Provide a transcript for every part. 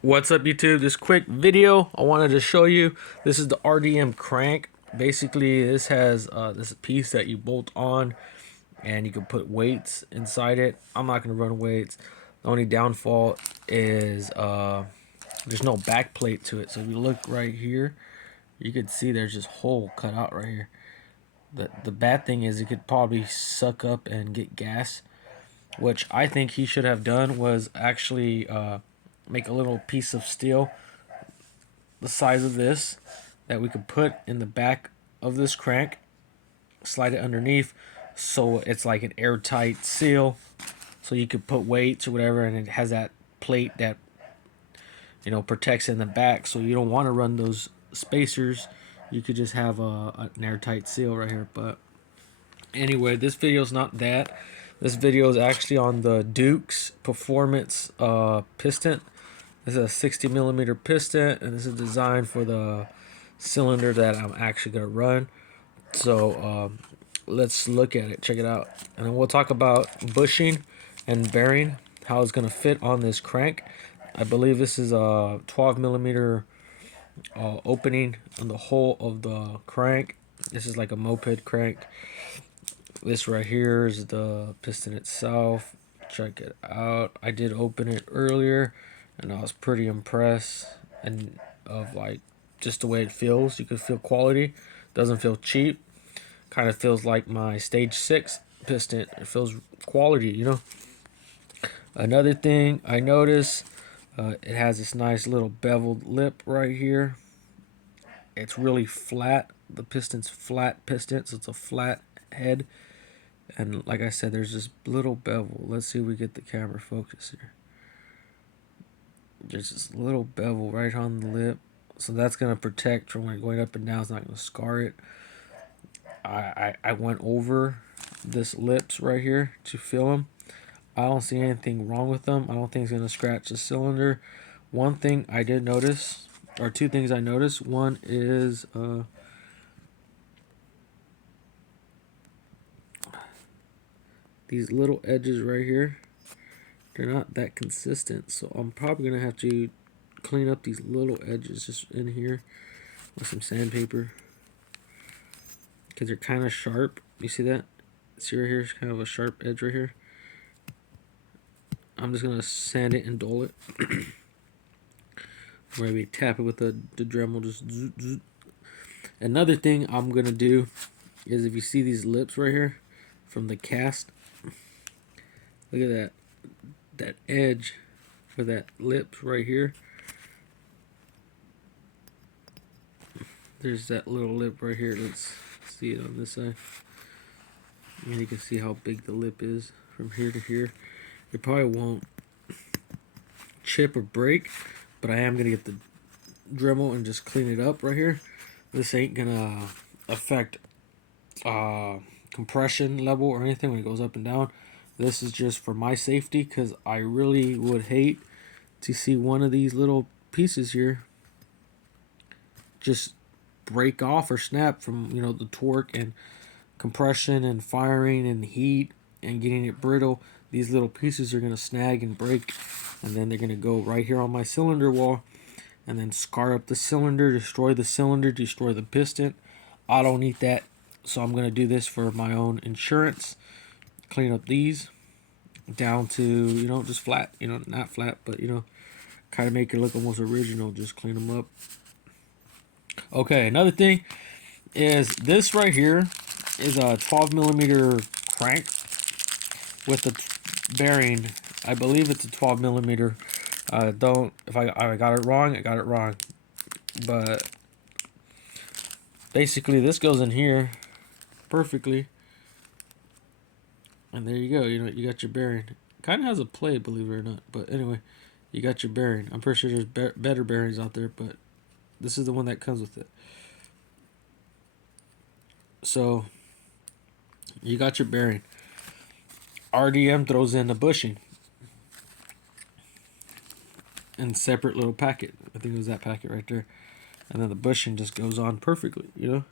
What's up, YouTube? This quick video I wanted to show you. This is the RDM crank. Basically, this has this piece that you bolt on, and you can put weights inside it. I'm not gonna run weights. The only downfall is there's no back plate to it. So if you look right here, you could see there's this hole cut out right here. The bad thing is it could probably suck up and get gas, which I think he should have done was actually make a little piece of steel the size of this that we could put in the back of this crank, slide it underneath so it's like an airtight seal, so you could put weights or whatever, and it has that plate that protects in the back, so you don't want to run those spacers. You could just have an airtight seal right here. But anyway, this video is not that. This video is actually on the Duke's Performance piston. This is a 60 millimeter piston, and this is designed for the cylinder that I'm actually going to run. So let's look at it, check it out. And then we'll talk about bushing and bearing, how it's going to fit on this crank. I believe this is a 12 millimeter opening on the whole of the crank. This is like a moped crank. This right here is the piston itself. Check it out. I did open it earlier, and I was pretty impressed and of like just the way it feels. You can feel quality. Doesn't feel cheap. Kind of feels like my stage 6 piston. It feels quality, you know. Another thing I noticed, it has this nice little beveled lip right here. It's really flat. The piston's flat piston, so it's a flat head. And like I said, there's this little bevel. Let's see if we get the camera focus here. There's this little bevel right on the lip, so that's going to protect from when going up and down. It's not going to scar it. I went over this lips right here to feel them. I don't see anything wrong with them. I don't think it's going to scratch the cylinder. One thing I did notice, or two things I noticed. One is these little edges right here. They're not that consistent, so I'm probably going to have to clean up these little edges just in here with some sandpaper, because they're kind of sharp. You see that? See right here? It's kind of a sharp edge right here. I'm just going to sand it and dull it. Maybe tap it with the Dremel. Just zoot, zoot. Another thing I'm going to do is, if you see these lips right here from the cast, look at that. That edge for that lips right here. There's that little lip right here. Let's see it on this side. And you can see how big the lip is from here to here. It probably won't chip or break, but I am going to get the Dremel and just clean it up right here. This ain't going to affect compression level or anything when it goes up and down. This is just for my safety, because I really would hate to see one of these little pieces here just break off or snap from, the torque and compression and firing and heat and getting it brittle. These little pieces are going to snag and break, and then they're going to go right here on my cylinder wall and then scar up the cylinder, destroy the piston. I don't need that, so I'm going to do this for my own insurance. Clean up these down to, just flat, not flat, but, kind of make it look almost original. Just clean them up. Okay, another thing is this right here is a 12 millimeter crank with a bearing. I believe it's a 12 millimeter. If I got it wrong, I got it wrong. But basically, this goes in here perfectly. And there you go. You got your bearing. Kind of has a play, believe it or not. But anyway, you got your bearing. I'm pretty sure there's better bearings out there, but this is the one that comes with it. So you got your bearing. RDM throws in the bushing in separate little packet. I think it was that packet right there. And then the bushing just goes on perfectly, So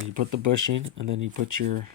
you put the bushing, and then you put your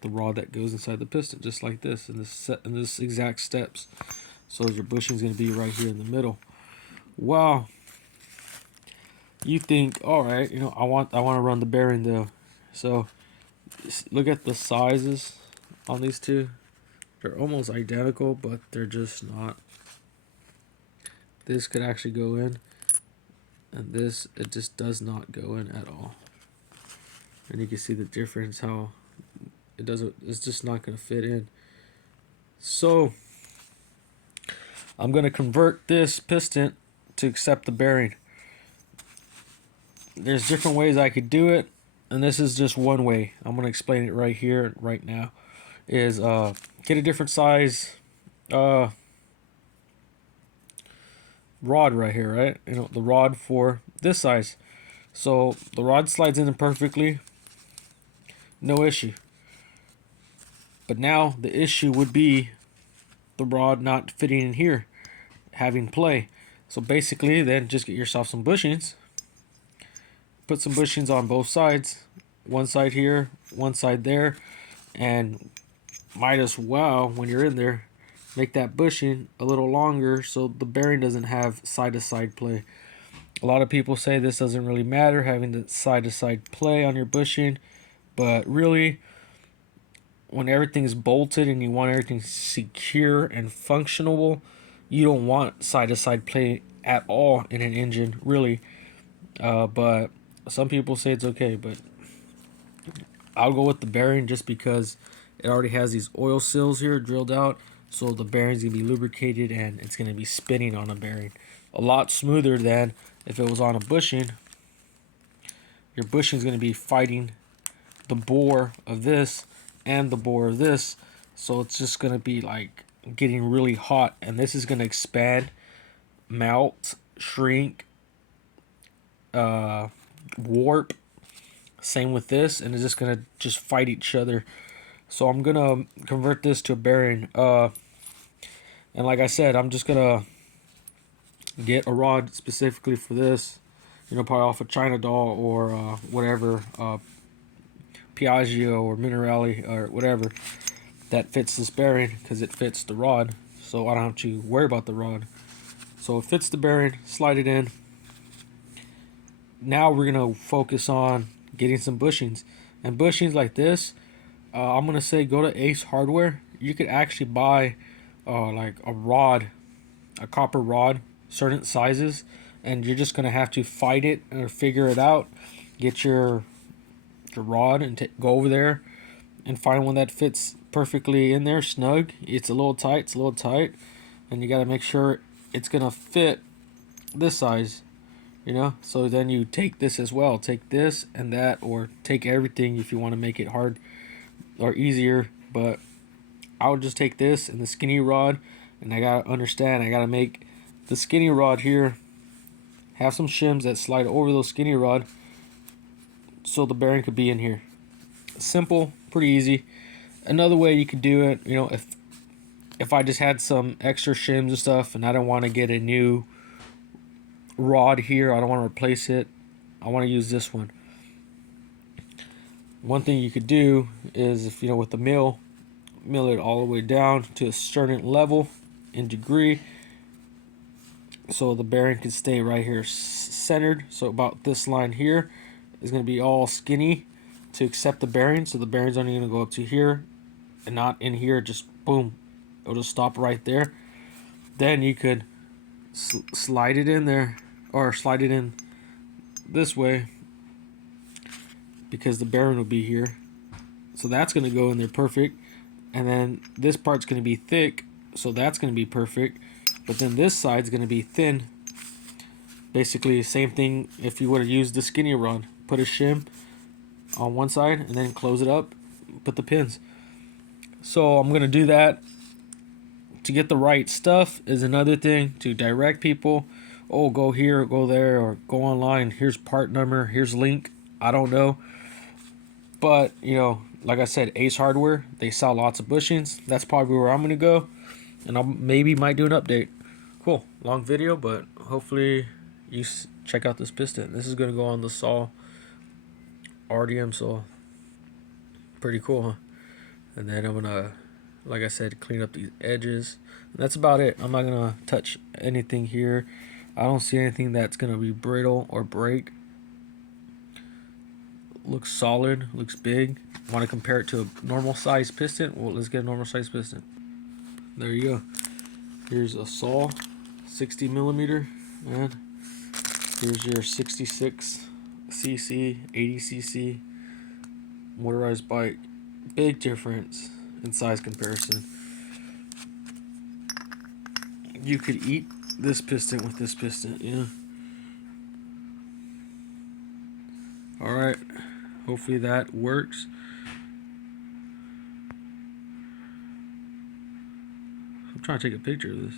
the rod that goes inside the piston, just like this, in this exact steps. So your bushing's going to be right here in the middle. Well, you think, all right, I want to run the bearing though. So look at the sizes on these two. They're almost identical, but they're just not. This could actually go in, and this, it just does not go in at all. And you can see the difference, how it doesn't, it's just not going to fit in. So I'm going to convert this piston to accept the bearing. There's different ways I could do it, and this is just one way. I'm going to explain it right here, right now. Is get a different size rod right here, right? The rod for this size. So the rod slides in perfectly, no issue. But now the issue would be the rod not fitting in here, having play. So basically, then just get yourself some bushings. Put some bushings on both sides, one side here, one side there, and might as well, when you're in there, make that bushing a little longer so the bearing doesn't have side-to-side play. A lot of people say this doesn't really matter, having the side-to-side play on your bushing, but really, when everything's bolted and you want everything secure and functional, you don't want side-to-side play at all in an engine, really. But some people say it's okay, but I'll go with the bearing just because it already has these oil seals here drilled out, so the bearing's gonna be lubricated and it's gonna be spinning on a bearing a lot smoother than if it was on a bushing. Your bushing's gonna be fighting the bore of this and the bore of this, so it's just gonna be like getting really hot, and this is gonna expand, melt, shrink, warp. Same with this, and it's just gonna fight each other. So I'm gonna convert this to a bearing, and like I said, I'm just gonna get a rod specifically for this, probably off a China doll or whatever, Piaggio or Minerali or whatever that fits this bearing, because it fits the rod, so I don't have to worry about the rod. So it fits the bearing, slide it in. Now we're gonna focus on getting some bushings, and bushings like this, I'm gonna say go to Ace Hardware. You could actually buy like a rod, a copper rod, certain sizes, and you're just gonna have to fight it or figure it out. Get your rod and go over there and find one that fits perfectly in there, snug. It's a little tight, and you gotta make sure it's gonna fit this size. So then you take this as well, take this and that, or take everything if you want to make it hard or easier. But I would just take this and the skinny rod, and I gotta understand, I gotta make the skinny rod here have some shims that slide over those skinny rod so the bearing could be in here. Simple, pretty easy. Another way you could do it, if I just had some extra shims and stuff and I don't want to get a new rod here, I don't want to replace it, I want to use this one. One thing you could do is, if with the mill it all the way down to a certain level in degree, so the bearing can stay right here centered. So about this line here is going to be all skinny to accept the bearing, so the bearing's only going to go up to here and not in here, just boom, it'll just stop right there. Then you could slide it in there, or slide it in this way, because the bearing will be here, so that's going to go in there perfect. And then this part's going to be thick, so that's going to be perfect. But then this side's going to be thin. Basically same thing if you would have used the skinny rod. Put a shim on one side and then close it up, put the pins. So I'm going to do that. To get the right stuff is another thing, to direct people. Oh, go here, go there, or go online. Here's part number, here's link. I don't know. But, like I said, Ace Hardware, they sell lots of bushings. That's probably where I'm going to go. And I might do an update. Cool. Long video, but hopefully you check out this piston. This is going to go on the saw RDM saw. Pretty cool, huh? And then I'm gonna, like I said, clean up these edges. And that's about it. I'm not gonna touch anything here. I don't see anything that's gonna be brittle or break. Looks solid, looks big. Want to compare it to a normal size piston? Well, let's get a normal size piston. There you go. Here's a saw, 60 millimeter, and here's your 66 cc, 80 cc motorized bike. Big difference in size comparison. You could eat this piston with this piston, yeah. Alright, hopefully that works. I'm trying to take a picture of this.